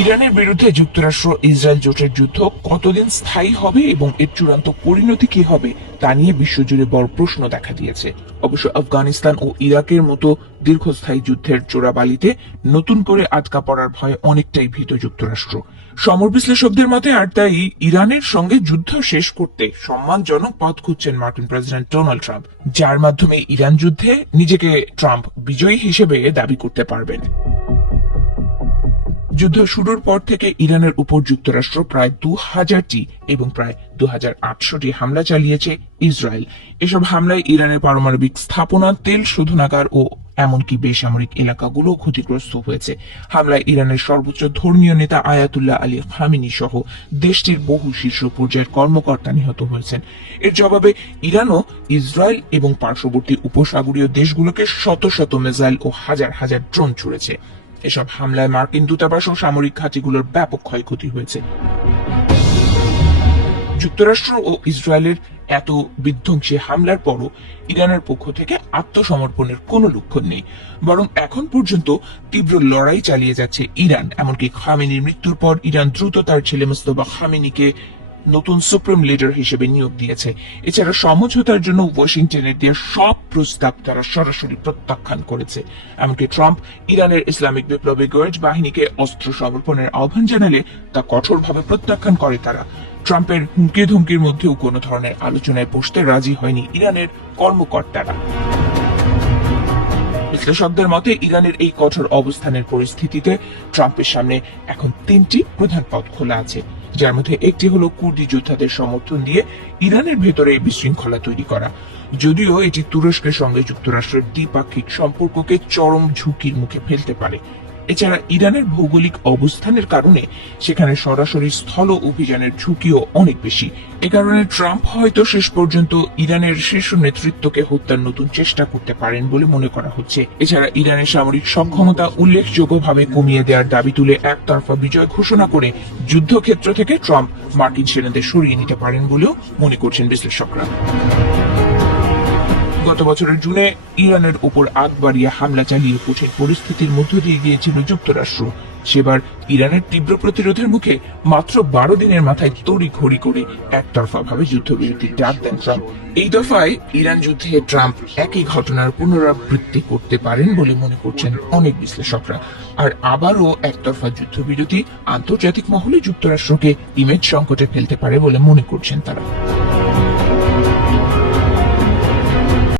ইরানের বিরুদ্ধে যুক্তরাষ্ট্র ইসরায়েল জোটের যুদ্ধ কতদিন স্থায়ী হবে এবং এর চূড়ান্ত পরিণতি কি হবে তা নিয়ে বিশ্বজুড়ে বড় প্রশ্ন দেখা দিয়েছে। অবশ্য আফগানিস্তান ও ইরাকের মতো দীর্ঘস্থায়ী যুদ্ধের চোরাবালিতে নতুন করে আটকা পড়ার ভয়ে অনেকটাই ভীত যুক্তরাষ্ট্র। সমর বিশ্লেষকদের মতে আর তাই ইরানের সঙ্গে যুদ্ধ শেষ করতে সম্মানজনক পথ খুঁজছেন মার্কিন প্রেসিডেন্ট ডোনাল্ড ট্রাম্প, যার মাধ্যমে ইরান যুদ্ধে নিজেকে ট্রাম্প বিজয়ী হিসেবে দাবি করতে পারবেন। যুদ্ধ শুরুর পর থেকে ইরানের উপর যুক্তরাষ্ট্র প্রায় 2000টি এবং প্রায় 2800টি হামলা চালিয়েছে ইসরায়েল। এসব হামলায় ইরানের পারমাণবিক স্থাপনা, তেল শোধনাগার ও এমনকি বেসামরিক এলাকাগুলো ক্ষতিগ্রস্ত হয়েছে। হামলায় ইরানের সর্বোচ্চ ধর্মীয় নেতা আয়াতুল্লাহ আলী খামেনি সহ দেশটির বহু শীর্ষ পর্যায়ের কর্মকর্তা নিহত হয়েছেন। এর জবাবে ইরানও ইসরায়েল এবং পার্শ্ববর্তী উপসাগরীয় দেশগুলোকে শত শত মিসাইল ও হাজার হাজার ড্রোন ছুড়েছে। এসব হামলায় মার্কিন দূতাবাস ও সামরিক ঘাঁটিগুলোর ব্যাপক ক্ষয়ক্ষতি হয়েছে। যুক্তরাষ্ট্র ও ইসরায়েলের এত বিধ্বংসী হামলার পরও ইরানের পক্ষ থেকে আত্মসমর্পণের কোনো লক্ষণ নেই, বরং এখন পর্যন্ত তীব্র লড়াই চালিয়ে যাচ্ছে ইরান। এমনকি খামেনির মৃত্যুর পর ইরান দ্রুত তার ছেলে মুস্তফা খামেনিকে নতুন সুপ্রিম লিডার হিসেবে নিয়োগ দিয়েছে। এছাড়া সমঝোতার জন্য ওয়াশিংটনের দেওয়া সব প্রস্তাব তারা সরাসরি প্রত্যাখ্যান করেছে। এমনকি ট্রাম্প ইরানের ইসলামিক বিপ্লবী গার্ড বাহিনীকে অস্ত্র সমর্পণের আহ্বান জানালে তা কঠোরভাবে প্রত্যাখ্যান করে তারা। ট্রাম্পের হুমকি ধমকির মধ্যেও কোনো ধরনের আলোচনায় বসতে রাজি হয়নি ইরানের কর্মকর্তারা। বিশ্লেষকদের মতে ইরানের এই কঠোর অবস্থানের পরিস্থিতিতে ট্রাম্পের সামনে এখন 3টি প্রধান পথ খোলা আছে, যার মধ্যে একটি হলো কুর্দি যোদ্ধাদের সমর্থন দিয়ে ইরানের ভেতরে বিশৃঙ্খলা তৈরি করা। যদিও এটি তুরস্কের সঙ্গে যুক্তরাষ্ট্রের দ্বিপাক্ষিক সম্পর্ককে চরম ঝুঁকির মুখে ফেলতে পারে। এছাড়া ইরানের ভৌগোলিক অবস্থানের কারণে সেখানে সরাসরি স্থল অভিযানের ঝুঁকিও অনেক বেশি। এ কারণে ট্রাম্প হয়তো শেষ পর্যন্ত ইরানের শীর্ষ নেতৃত্বকে হত্যার নতুন চেষ্টা করতে পারেন বলে মনে করা হচ্ছে। এছাড়া ইরানের সামরিক সক্ষমতা উল্লেখযোগ্যভাবে কমিয়ে দেওয়ার দাবি তুলে একতরফা বিজয় ঘোষণা করে যুদ্ধক্ষেত্র থেকে ট্রাম্প মার্কিন সেনাদের সরিয়ে নিতে পারেন বলেও মনে করছেন বিশ্লেষকরা। গত বছরের জুনে ইরানের উপর আগ বাড়িয়ে হামলা চালিয়ে কঠিন পরিস্থিতির মধ্য দিয়ে গিয়েছিল যুক্তরাষ্ট্র। সেবার ইরানের তীব্র প্রতিরোধের মুখে মাত্র 12 দিনের মাথায় তড়িঘড়ি করে একতরফা ভাবে যুদ্ধবিরতির ডাক দেন ট্রাম্প। এই দফায় ইরান যুদ্ধে ট্রাম্প একই ঘটনার পুনরাবৃত্তি করতে পারেন বলে মনে করছেন অনেক বিশ্লেষকরা। আর আবারও একতরফা যুদ্ধবিরতি আন্তর্জাতিক মহলে যুক্তরাষ্ট্রকে ইমেজ সংকটে ফেলতে পারে বলে মনে করছেন তারা।